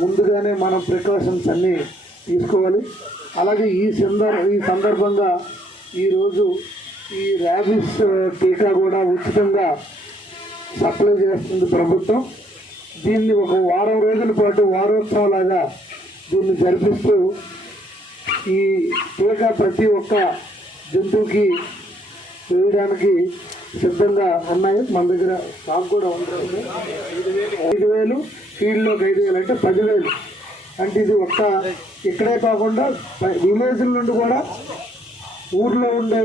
ముందుగానే మనం ప్రికాషన్స్ అన్నీ తీసుకోవాలి. అలాగే ఈ సందర్భంగా ఈరోజు ఈ ర్యాబిస్ టీకా కూడా ఉచితంగా సప్లై చేస్తుంది ప్రభుత్వం. దీన్ని ఒక వారం రోజుల పాటు వారోత్సవాలాగా దీన్ని జరిపిస్తూ ఈ టీకా ప్రతి ఒక్క జంతువుకి వేయడానికి సిద్ధంగా ఉన్నాయి. మన దగ్గర స్టాక్ కూడా ఉంటుంది. 5,000 ఫీల్డ్లోకి 5,000 అంటే 10,000. అంటే ఇది ఒక్క ఇక్కడే కాకుండా విలేజ్ల నుండి కూడా ఊర్లో ఉండే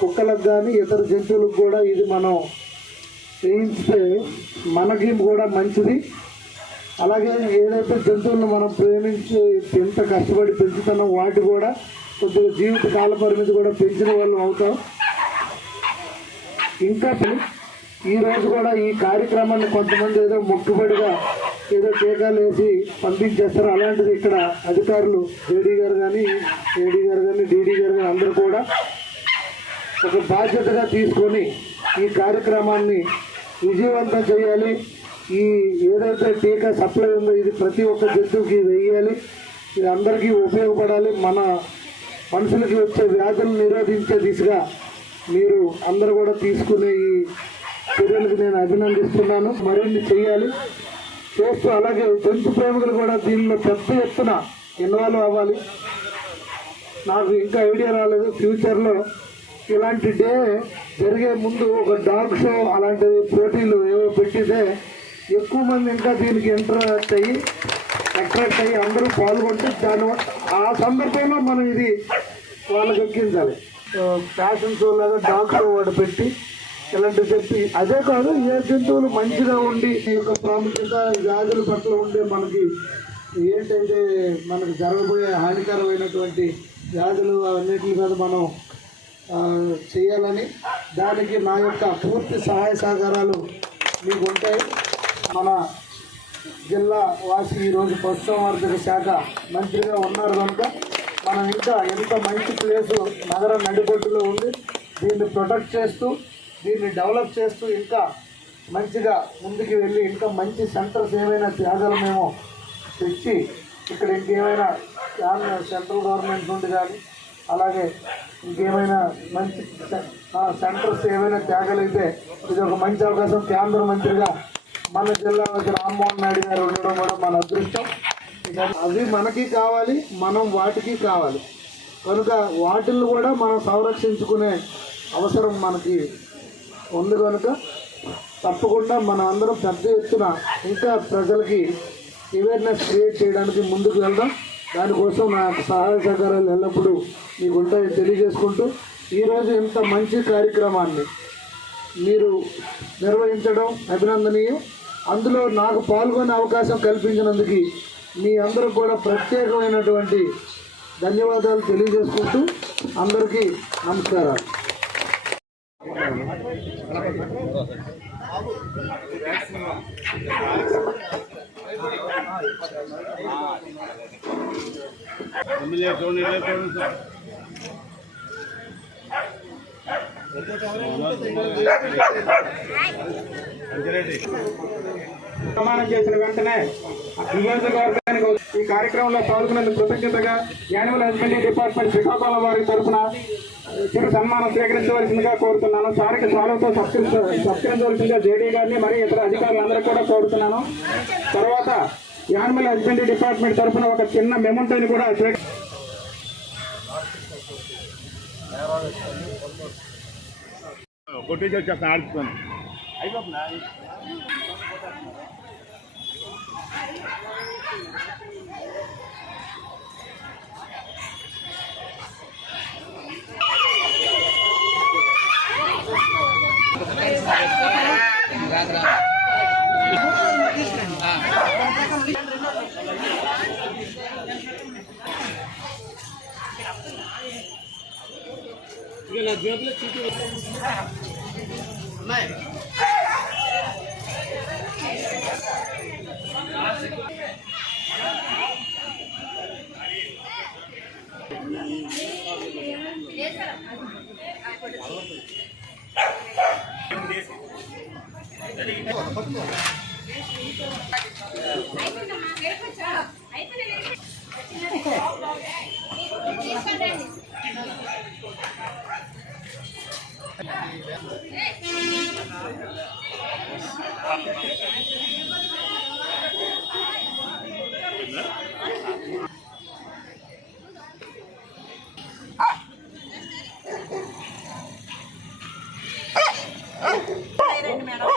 కుక్కలకు కానీ ఇతర జంతువులకు కూడా ఇది మనం వేయించితే మనకి కూడా మంచిది. అలాగే ఏదైతే జంతువులను మనం ప్రేమించి ఎంత కష్టపడి పెంచుతున్నాం వాటి కూడా కొద్దిగా జీవిత కాల పరిమితి కూడా పెంచిన వాళ్ళు అవుతాం. ఇంకా ఈరోజు కూడా ఈ కార్యక్రమాన్ని కొంతమంది ఏదో మొక్కుబడిగా ఏదో టీకాలు వేసి పంపించేస్తారు. అలాంటిది ఇక్కడ అధికారులు ఏడీ గారు కానీ డీడీ గారు కానీ అందరూ కూడా ఒక బాధ్యతగా తీసుకొని ఈ కార్యక్రమాన్ని విజయవంతం చేయాలి. ఈ ఏదైతే టీకా సప్లై ఉందో ఇది ప్రతి ఒక్క జంతువుకి వేయాలి. ఇది అందరికీ ఉపయోగపడాలి. మన మనుషులకి వచ్చే వ్యాధులను నిరోధించే దిశగా మీరు అందరూ కూడా తీసుకునే ఈ చర్యలకు నేను అభినందిస్తున్నాను. మరిన్ని చేయాలి చేస్తూ అలాగే జంతు ప్రేమికులు కూడా దీనిలో పెద్ద ఎత్తున ఇన్వాల్వ్ అవ్వాలి. నాకు ఇంకా ఐడియా రాలేదు. ఫ్యూచర్లో ఇలాంటి డే జరిగే ముందు ఒక డాగ్ షో అలాంటి పోటీలు ఏవో పెట్టితే ఎక్కువ మంది ఇంకా దీనికి అట్రాక్ట్ అయ్యి అందరూ పాల్గొంటే ఆ సందర్భంలో మనం ఇది వాళ్ళకి ఎక్కించాలి. ఫ్యాషన్ షో లాగా డాగ్ షో వాడు పెట్టి ఇలాంటివి చెప్పి అదే కాదు ఏ జంతువులు మంచిగా ఉండి ఈ యొక్క ప్రాముఖ్యత వ్యాధుల పట్ల ఉండే మనకి ఏంటంటే మనకు జరగబోయే హానికరమైనటువంటి వ్యాధులు అన్నిటి మీద మనం చేయాలని దానికి నా యొక్క పూర్తి సహాయ సహకారాలు మీకు ఉంటాయి. మన జిల్లా వాసి ఈరోజు పశుసంవర్ధక శాఖ మంత్రిగా ఉన్నారు కనుక మనం ఇంకా ఎంత మంచి ప్లేసు నగర నడిబొడ్డులో ఉంది. దీన్ని ప్రొటెక్ట్ చేస్తూ దీన్ని డెవలప్ చేస్తూ ఇంకా మంచిగా ముందుకు వెళ్ళి ఇంకా మంచి సెంటర్స్ ఏమైనా త్యాగాలు మేము తెచ్చి ఇక్కడ ఇంకేమైనా సెంట్రల్ గవర్నమెంట్ నుండి కానీ అలాగే ఇంకేమైనా మంచి సెంటర్స్ ఏమైనా త్యాగాలైతే ఇది ఒక మంచి అవకాశం. కేంద్ర మంత్రిగా మన జిల్లా రామ్మోహన్ నాయుడు గారు ఉండడం కూడా మన అదృష్టం. అవి మనకి కావాలి, మనం వాటికి కావాలి కనుక వాటిని కూడా మనం సంరక్షించుకునే అవసరం మనకి ఉంది కనుక తప్పకుండా మనం అందరం పెద్ద ఎత్తున ఇంకా ప్రజలకి అవేర్నెస్ క్రియేట్ చేయడానికి ముందుకు వెళ్దాం. దానికోసం నా సహాయ సహకారాలు ఎల్లప్పుడూ మీకు ఉంటాయని తెలియజేసుకుంటూ ఈరోజు ఇంత మంచి కార్యక్రమాన్ని మీరు నిర్వహించడం అభినందనీయం. అందులో నాకు పాల్గొనే అవకాశం కల్పించినందుకు మీ అందరూ కూడా ప్రత్యేకమైనటువంటి ధన్యవాదాలు తెలియజేసుకుంటూ అందరికీ నమస్కారాలు. ప్రమాణం చేసిన వెంటనే నియోజకవర్గానికి ఈ కార్యక్రమంలో పాల్గొనేందుకు కృతజ్ఞతగా యానిమల్ హస్బెండరీ డిపార్ట్మెంట్ శ్రీకాకుళం వారి తరఫున చిరు సన్మానం స్వీకరించవలసిందిగా కోరుతున్నాను. సారికి సాల్వతో సత్కరించవలసిందిగా జేడీ గారిని మరియు ఇతర అధికారులందరూ కూడా కోరుతున్నాను. తర్వాత యానిమల్ హస్బెండరీ డిపార్ట్మెంట్ తరఫున ఒక చిన్న మెమోంటోని కూడా కొట్టేసి వచ్చేస్తాను ఆడుతున్నాను అయిపోతుందా. నా జేబులో చీటీ మేడం